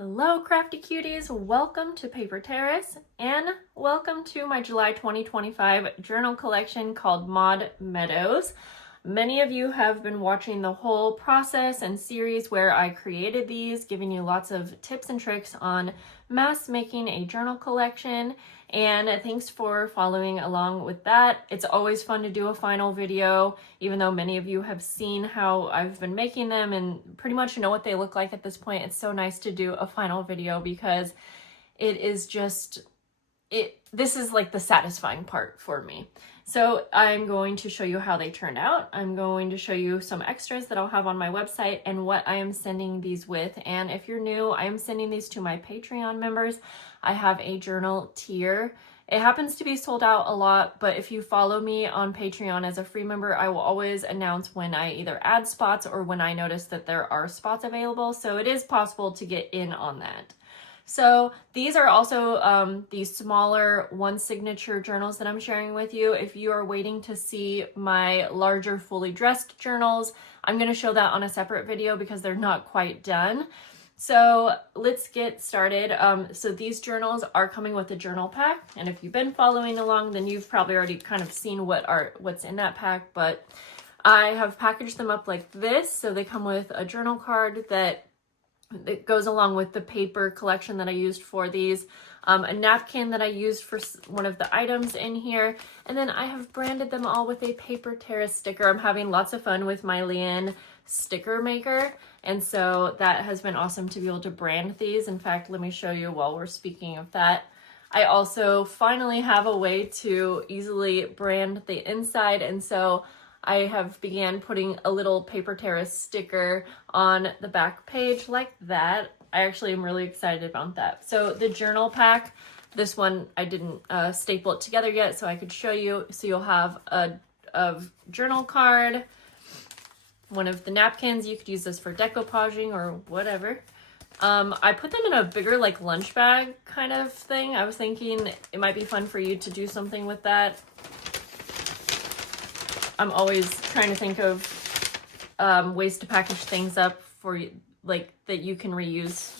Hello crafty cuties, welcome to Paper Terrace and welcome to my July 2025 journal collection called Mod Meadows. Many of you have been watching the whole process and series where I created these, giving you lots of tips and tricks on mass making a journal collection, and thanks for following along with that. It's always fun to do a final video, even though many of you have seen how I've been making them and pretty much know what they look like at this point. It's so nice to do a final video because it is just, this is like the satisfying part for me. So I'm going to show you how they turned out. I'm going to show you some extras that I'll have on my website and what I am sending these with. And if you're new, I am sending these to my Patreon members. I have a journal tier. It happens to be sold out a lot, but if you follow me on Patreon as a free member, I will always announce when I either add spots or when I notice that there are spots available. So it is possible to get in on that. So these are also these smaller one signature journals that I'm sharing with you. If you are waiting to see my larger fully dressed journals, I'm going to show that on a separate video because they're not quite done. So let's get started. So these journals are coming with a journal pack, and if you've been following along, then you've probably already kind of seen what's in that pack, but I have packaged them up like this. So they come with a journal card that it goes along with the paper collection that I used for these, a napkin that I used for one of the items in here, and then I have branded them all with a Paper Terrace sticker. I'm having lots of fun with my Leanne sticker maker, and so that has been awesome to be able to brand these. In fact, let me show you while we're speaking of that. I also finally have a way to easily brand the inside, and so I have began putting a little Paper Terrace sticker on the back page like that. I actually am really excited about that. So the journal pack, this one I didn't staple it together yet so I could show you. So you'll have a journal card, one of the napkins. You could use this for decoupaging or whatever. I put them in a bigger like lunch bag kind of thing. I was thinking it might be fun for you to do something with that. I'm always trying to think of ways to package things up for like that you can reuse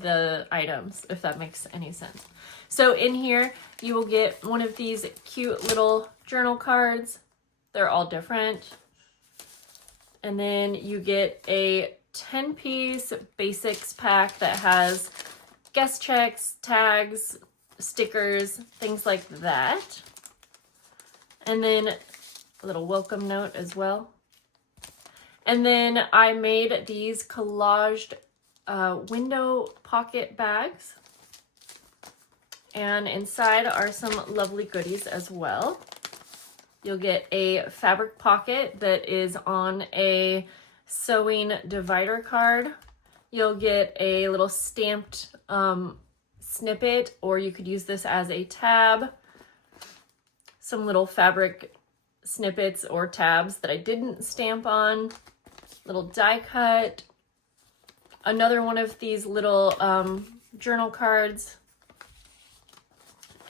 the items, if that makes any sense. So in here, you will get one of these cute little journal cards. They're all different. And then you get a 10-piece basics pack that has guest checks, tags, stickers, things like that. And then a little welcome note as well. And then I made these collaged window pocket bags. And inside are some lovely goodies as well. You'll get a fabric pocket that is on a sewing divider card. You'll get a little stamped snippet, or you could use this as a tab. Some little fabric snippets or tabs that I didn't stamp on, little die cut, another one of these little journal cards.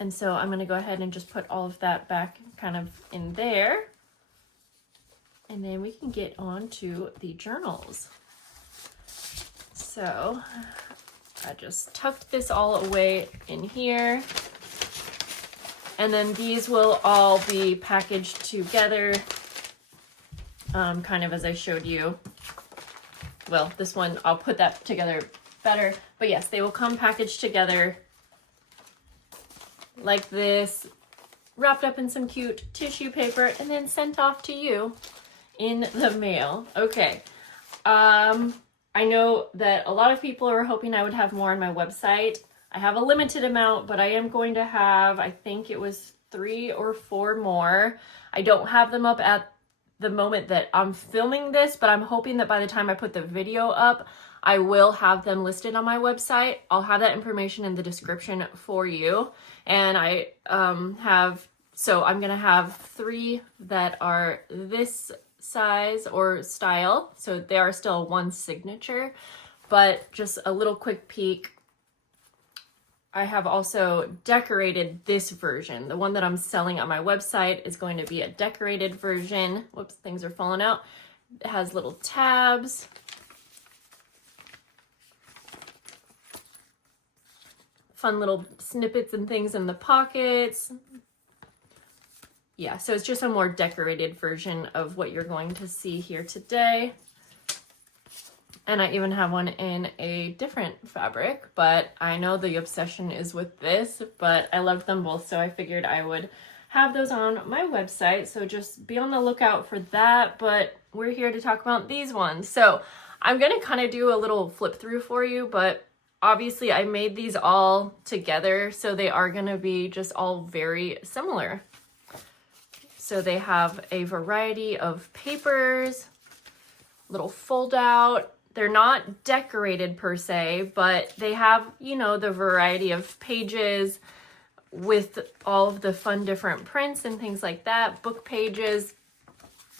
And so I'm going to go ahead and just put all of that back kind of in there. And then we can get on to the journals. So I just tucked this all away in here. And then these will all be packaged together, kind of as I showed you. Well, this one, I'll put that together better. But yes, they will come packaged together like this, wrapped up in some cute tissue paper, and then sent off to you in the mail. Okay. I know that a lot of people are hoping I would have more on my website. I have a limited amount, but I am going to have, I think it was 3 or 4 more. I don't have them up at the moment that I'm filming this, but I'm hoping that by the time I put the video up, I will have them listed on my website. I'll have that information in the description for you. And I'm gonna have 3 that are this size or style. So they are still one signature, but just a little quick peek. I have also decorated this version. The one that I'm selling on my website is going to be a decorated version. Whoops, things are falling out. It has little tabs. fun little snippets and things in the pockets. Yeah, so it's just a more decorated version of what you're going to see here today. And I even have one in a different fabric, but I know the obsession is with this, but I loved them both, so I figured I would have those on my website, so just be on the lookout for that. But we're here to talk about these ones. So I'm gonna kind of do a little flip through for you, but obviously I made these all together, so they are gonna be just all very similar. So they have a variety of papers, little fold out. They're not decorated per se, but they have, you know, the variety of pages with all of the fun different prints and things like that, book pages.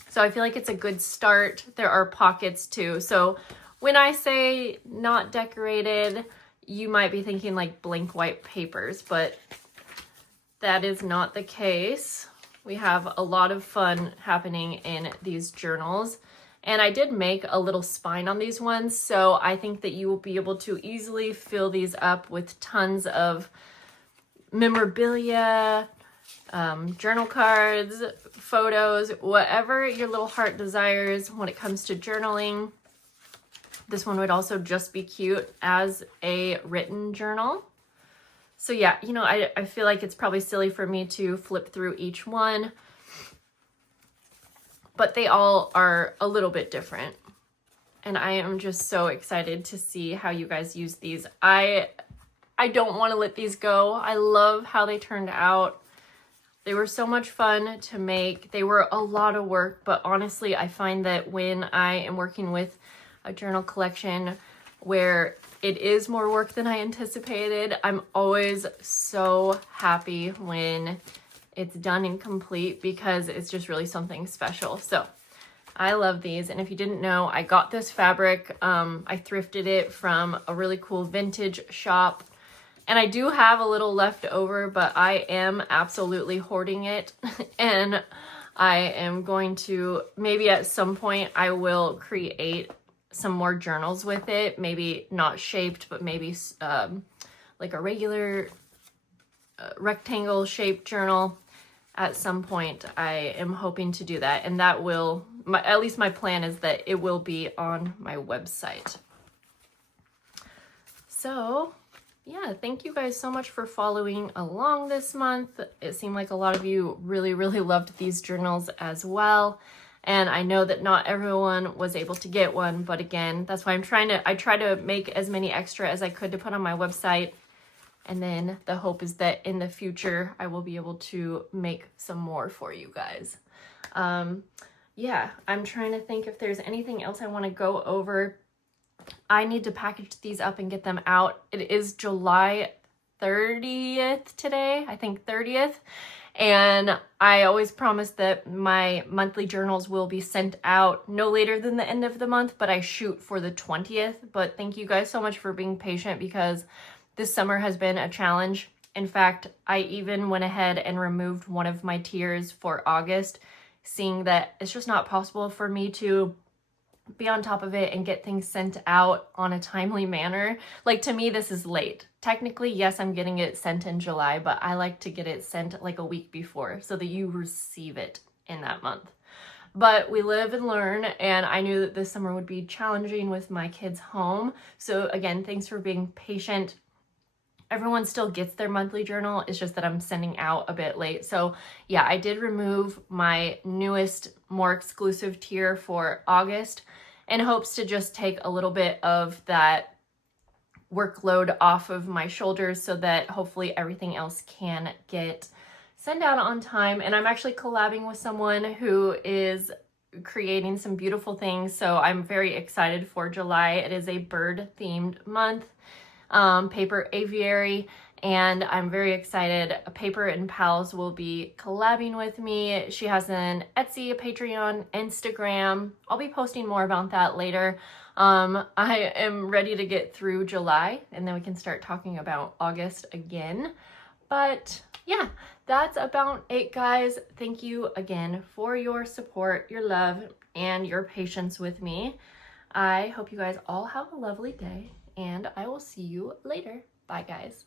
So I feel like it's a good start. There are pockets too. So when I say not decorated, you might be thinking like blank white papers, but that is not the case. We have a lot of fun happening in these journals. And I did make a little spine on these ones, so I think that you will be able to easily fill these up with tons of memorabilia, journal cards, photos, whatever your little heart desires when it comes to journaling. This one would also just be cute as a written journal. So yeah, you know, I feel like it's probably silly for me to flip through each one, but they all are a little bit different. And I am just so excited to see how you guys use these. I don't want to let these go. I love how they turned out. They were so much fun to make. They were a lot of work, but honestly, I find that when I am working with a journal collection where it is more work than I anticipated, I'm always so happy when it's done and complete, because it's just really something special. So I love these. And if you didn't know, I got this fabric. I thrifted it from a really cool vintage shop. And I do have a little left over, but I am absolutely hoarding it. And I am going to, maybe at some point, I will create some more journals with it. Maybe not shaped, but maybe like a regular rectangle shaped journal. At some point, I am hoping to do that. And that will, at least my plan is that it will be on my website. So yeah, thank you guys so much for following along this month. It seemed like a lot of you really, really loved these journals as well. And I know that not everyone was able to get one, but again, that's why I try to make as many extra as I could to put on my website. And then the hope is that in the future, I will be able to make some more for you guys. Yeah, I'm trying to think if there's anything else I want to go over. I need to package these up and get them out. It is July 30th today, I think 30th. And I always promise that my monthly journals will be sent out no later than the end of the month, but I shoot for the 20th. But thank you guys so much for being patient, because this summer has been a challenge. In fact, I even went ahead and removed one of my tiers for August, seeing that it's just not possible for me to be on top of it and get things sent out on a timely manner. Like, to me, this is late. Technically, yes, I'm getting it sent in July, but I like to get it sent like a week before so that you receive it in that month. But we live and learn, and I knew that this summer would be challenging with my kids home. So again, thanks for being patient. Everyone still gets their monthly journal. It's just that I'm sending out a bit late. So yeah, I did remove my newest, more exclusive tier for August in hopes to just take a little bit of that workload off of my shoulders so that hopefully everything else can get sent out on time. And I'm actually collabing with someone who is creating some beautiful things. So I'm very excited for July. It is a bird themed month. Paper aviary, and I'm very excited. Paper and Pals will be collabing with me. She has an Etsy, a Patreon, Instagram. I'll be posting more about that later. I am ready to get through July, and then we can start talking about August again. But yeah, that's about it, guys. Thank you again for your support, your love, and your patience with me. I hope you guys all have a lovely day, and I will see you later. Bye, guys.